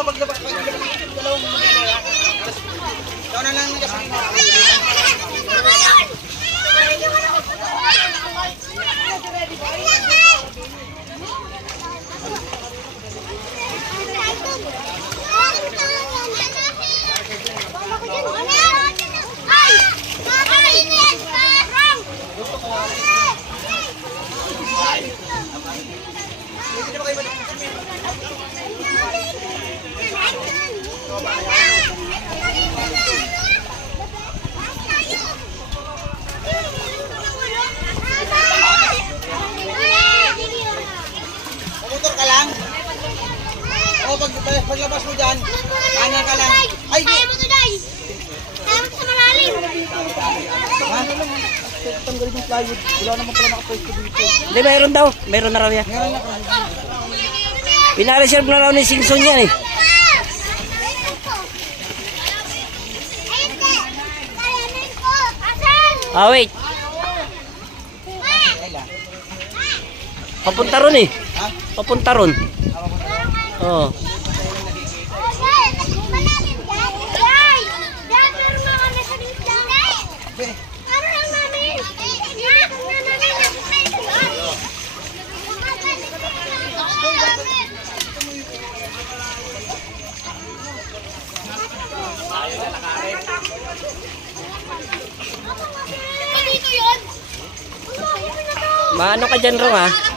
Paglabas, dalawang mga daw na lang nagasolina. Motor ka lang? O, paglabas mo dyan, kanan ka lang. Ay, kaya mo to, Day! Kaya mo to sa malalim! ha? Tanggalin yung plywood. Wala naman pala nakapwesto dito. Hindi, mayroon daw. Mayroon na raw yan. Meron na kasi. Pinareserve na raw ni Simpson yan eh. Ah, wait. Papunta ron eh. Ha? Papunta ron. Oo. Maano ka dyan ron ha?